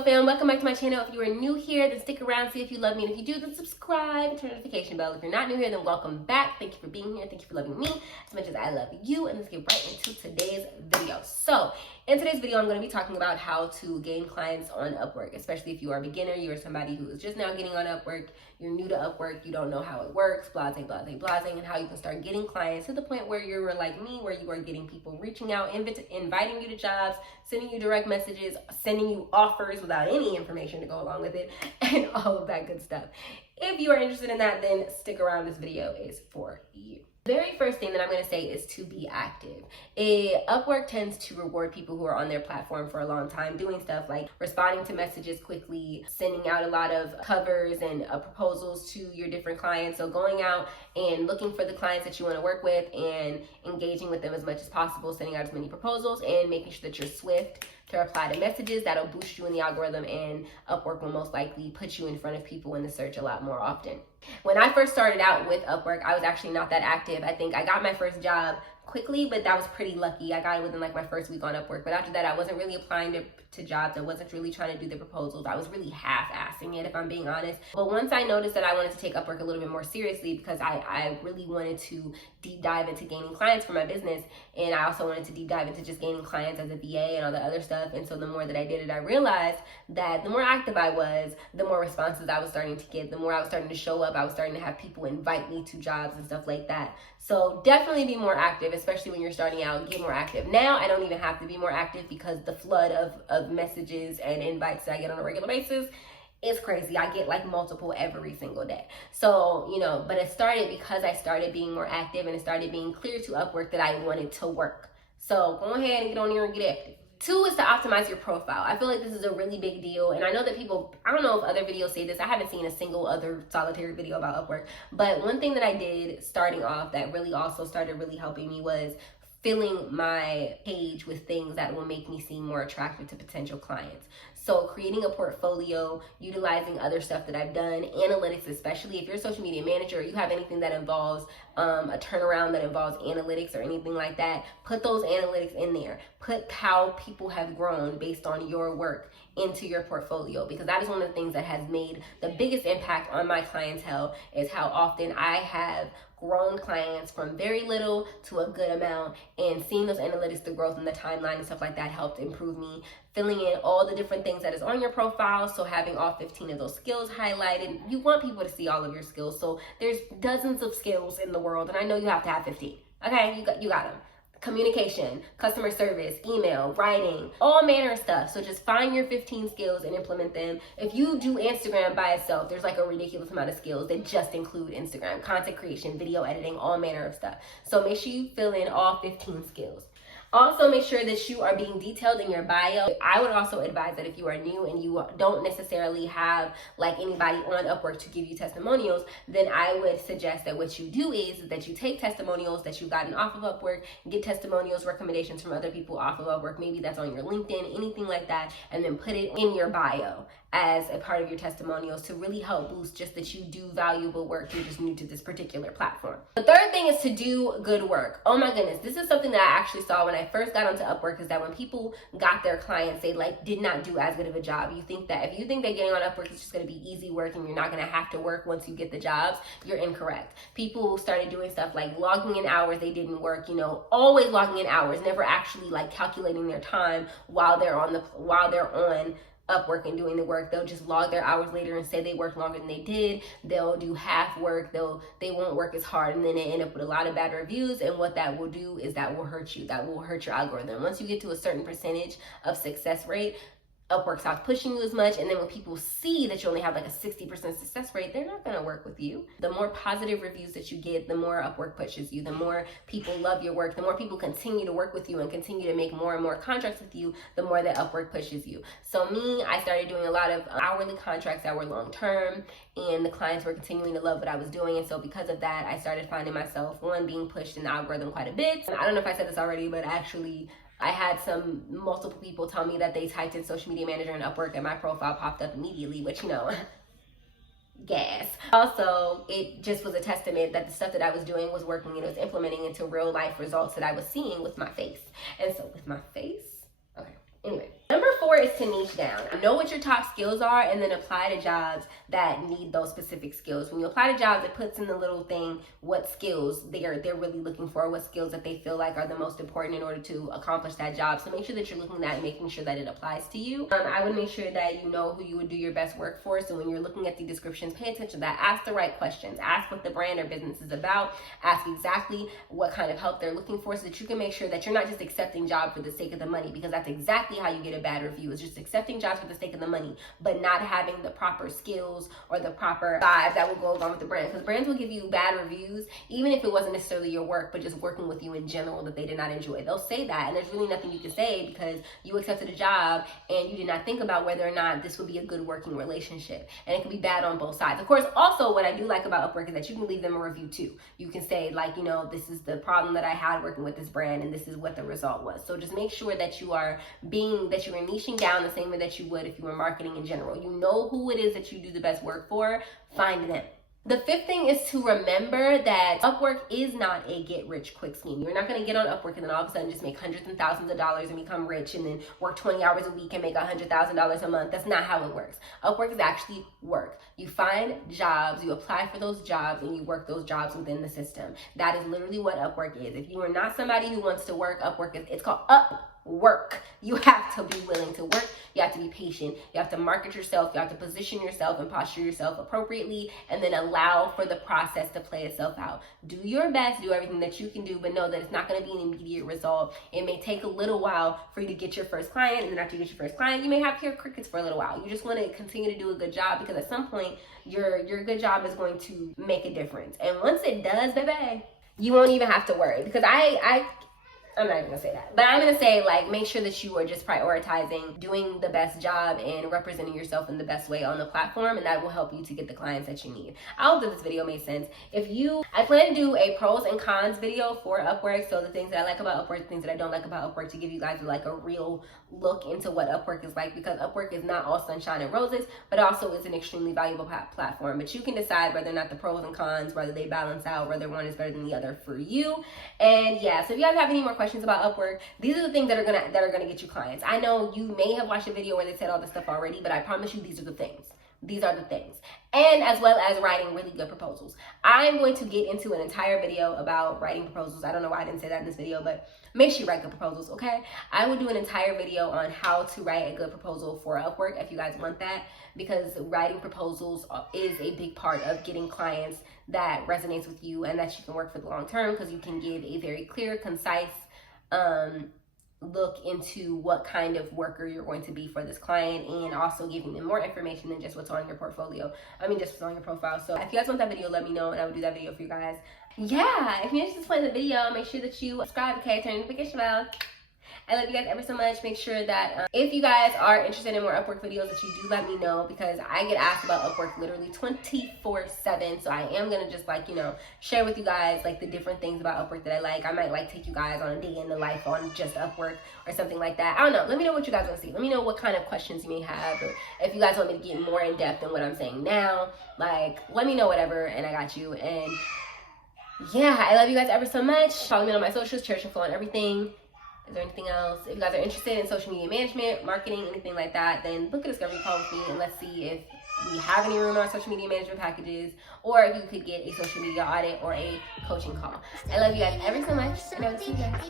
up, fam? Welcome back to my channel. If you are new here, then stick around, see if you love me. And if you do, then subscribe and turn the notification bell. If you're not new here, then welcome back. Thank you for being here. Thank you for loving me as much as I love you. And let's get right into today's video. So, in today's video, I'm going to be talking about how to gain clients on Upwork, especially if you are a beginner, you are somebody who is just now getting on Upwork, you're new to Upwork, you don't know how it works, blase, and how you can start getting clients to the point where you're like me, where you are getting people reaching out, inviting you to jobs, sending you direct messages, sending you offers without any information to go along with it, and all of that good stuff. If you are interested in that, then stick around. This video is for you. The very first thing that I'm going to say is to be active. Upwork tends to reward people who are on their platform for a long time, doing stuff like responding to messages quickly, sending out a lot of covers and proposals to your different clients. So going out and looking for the clients that you want to work with and engaging with them as much as possible, sending out as many proposals and making sure that you're swift to reply to messages. That'll boost you in the algorithm, and Upwork will most likely put you in front of people in the search a lot more often. When I first started out with Upwork, I was actually not that active. I think I got my first job quickly, but that was pretty lucky. I got it within like my first week on Upwork. But after that, I wasn't really applying to jobs. I wasn't really trying to do the proposals. I was really half-assing it, if I'm being honest. But once I noticed that I wanted to take Upwork a little bit more seriously, because I really wanted to deep dive into gaining clients for my business, and I also wanted to deep dive into just gaining clients as a VA and all the other stuff. And so the more that I did it, I realized that the more active I was, the more responses I was starting to get, the more I was starting to show up. I was starting to have people invite me to jobs and stuff like that. So definitely be more active, especially when you're starting out. Get more active. Now I don't even have to be more active because the flood of messages and invites that I get on a regular basis, it's crazy. I get like multiple every single day. So, but it started because I started being more active, and it started being clear to Upwork that I wanted to work. So go ahead and get on here and get active. 2 is to optimize your profile. I feel like this is a really big deal, and I know that people, I don't know if other videos say this. I haven't seen a single other solitary video about Upwork, but one thing that I did starting off that really also started really helping me was filling my page with things that will make me seem more attractive to potential clients. So creating a portfolio, utilizing other stuff that I've done, analytics, especially if you're a social media manager, or you have anything that involves a turnaround that involves analytics or anything like that, put those analytics in there. Put how people have grown based on your work into your portfolio, because that is one of the things that has made the biggest impact on my clientele, is how often I have grown clients from very little to a good amount, and seeing those analytics, the growth in the timeline and stuff like that helped improve me. Filling in all the different things that is on your profile, so having all 15 of those skills highlighted. You want people to see all of your skills, so there's dozens of skills in the world, and I know you have to have 15. Okay, you got them. Communication, customer service, email, writing, all manner of stuff. So just find your 15 skills and implement them. If you do Instagram by itself, there's like a ridiculous amount of skills that just include Instagram, content creation, video editing, all manner of stuff. So make sure you fill in all 15 skills. Also, make sure that you are being detailed in your bio. I would also advise that if you are new and you don't necessarily have like anybody on Upwork to give you testimonials, then I would suggest that what you do is that you take testimonials that you've gotten off of Upwork, get testimonials, recommendations from other people off of Upwork. Maybe that's on your LinkedIn, anything like that, and then put it in your bio as a part of your testimonials to really help boost just that you do valuable work. You're just new to this particular platform. The third thing is to do good work. Oh my goodness, this is something that I actually saw when I first got onto Upwork, is that when people got their clients, they like did not do as good of a job. You think that if you think that getting on Upwork is just going to be easy work and you're not going to have to work once you get the jobs, you're incorrect. People started doing stuff like logging in hours they didn't work, always logging in hours, never actually like calculating their time while they're on Upwork and doing the work. They'll just log their hours later and say they worked longer than they did. They'll do half work. They won't work as hard, and then they end up with a lot of bad reviews. And what that will do is that will hurt you. That will hurt your algorithm. Once you get to a certain percentage of success rate, Upwork stops pushing you as much, and then when people see that you only have like a 60% success rate, they're not going to work with you. The more positive reviews that you get, the more Upwork pushes you, the more people love your work, the more people continue to work with you and continue to make more and more contracts with you, the more that Upwork pushes you. So me, I started doing a lot of hourly contracts that were long-term, and the clients were continuing to love what I was doing. And so because of that, I started finding myself, one, being pushed in the algorithm quite a bit. And I don't know if I said this already, but actually I had multiple people tell me that they typed in social media manager in Upwork and my profile popped up immediately, which, gas. Also, it just was a testament that the stuff that I was doing was working, and it was implementing into real life results that I was seeing with my face. And so with my face, okay. Anyway, number 4 for is to niche down. Know what your top skills are and then apply to jobs that need those specific skills. When you apply to jobs, it puts in the little thing what skills they're really looking for, what skills that they feel like are the most important in order to accomplish that job. So make sure that you're looking at that and making sure that it applies to you. I would make sure that you know who you would do your best work for. So when you're looking at the descriptions, pay attention to that. Ask the right questions. Ask what the brand or business is about. Ask exactly what kind of help they're looking for so that you can make sure that you're not just accepting jobs for the sake of the money, because that's exactly how you get a bad review, is just accepting jobs for the sake of the money, but not having the proper skills or the proper vibe that will go along with the brand. Because brands will give you bad reviews, even if it wasn't necessarily your work, but just working with you in general that they did not enjoy. They'll say that, and there's really nothing you can say because you accepted a job and you did not think about whether or not this would be a good working relationship. And it can be bad on both sides. Of course, also what I do like about Upwork is that you can leave them a review too. You can say like, you know, this is the problem that I had working with this brand and this is what the result was. So just make sure that you are niching down the same way that you would if you were marketing in general. You know who it is that you do the best work for, find them. The fifth thing is to remember that Upwork is not a get-rich-quick scheme. You're not going to get on Upwork and then all of a sudden just make hundreds and thousands of dollars and become rich and then work 20 hours a week and make $100,000 a month. That's not how it works. Upwork is actually work. You find jobs, you apply for those jobs, and you work those jobs within the system. That is literally what Upwork is. If you are not somebody who wants to work, it's called Upwork. You have to be willing to work. You have to be patient. You have to market yourself. You have to position yourself and posture yourself appropriately, and then allow for the process to play itself out. Do your best, do everything that you can do, but know that it's not going to be an immediate result. It may take a little while for you to get your first client, and then after you get your first client, you may have to hear crickets for a little while. You just want to continue to do a good job, because at some point, your good job is going to make a difference. And once it does, baby, you won't even have to worry, because I'm not even gonna say that, but I'm gonna say, like, make sure that you are just prioritizing doing the best job and representing yourself in the best way on the platform, and that will help you to get the clients that you need. I hope that this video made sense. I plan to do a pros and cons video for Upwork, so the things that I like about Upwork, the things that I don't like about Upwork, to give you guys like a real look into what Upwork is like, because Upwork is not all sunshine and roses, but also is an extremely valuable platform. But you can decide whether or not the pros and cons, whether they balance out, whether one is better than the other for you. And yeah, so if you guys have any more questions about Upwork, these are the things that are gonna get you clients. I know you may have watched a video where they said all this stuff already, but I promise you these are the things. These are the things. And as well as writing really good proposals. I'm going to get into an entire video about writing proposals. I don't know why I didn't say that in this video, but make sure you write good proposals, okay? I will do an entire video on how to write a good proposal for Upwork if you guys want that, because writing proposals is a big part of getting clients that resonates with you and that you can work for the long term, because you can give a very clear, concise look into what kind of worker you're going to be for this client, and also giving them more information than just what's on your portfolio. Just what's on your profile. So if you guys want that video, let me know and I will do that video for you guys. Yeah, if you're interested in playing the video, make sure that you subscribe, okay? Turn the notification bell. I love you guys ever so much. Make sure that if you guys are interested in more Upwork videos, that you do let me know, because I get asked about Upwork literally 24/7. So I am gonna just share with you guys like the different things about Upwork that I like. I might take you guys on a day in the life on just Upwork or something like that. I don't know. Let me know what you guys want to see. Let me know what kind of questions you may have, or if you guys want me to get more in depth than what I'm saying now. Like, let me know whatever, and I got you. And yeah, I love you guys ever so much. Follow me on my socials, Church and Flow, and everything. Is there anything else? If you guys are interested in social media management, marketing, anything like that, then book a discovery call with me and let's see if we have any room in our social media management packages, or if you could get a social media audit or a coaching call. I love you guys ever so much, and I will see you guys.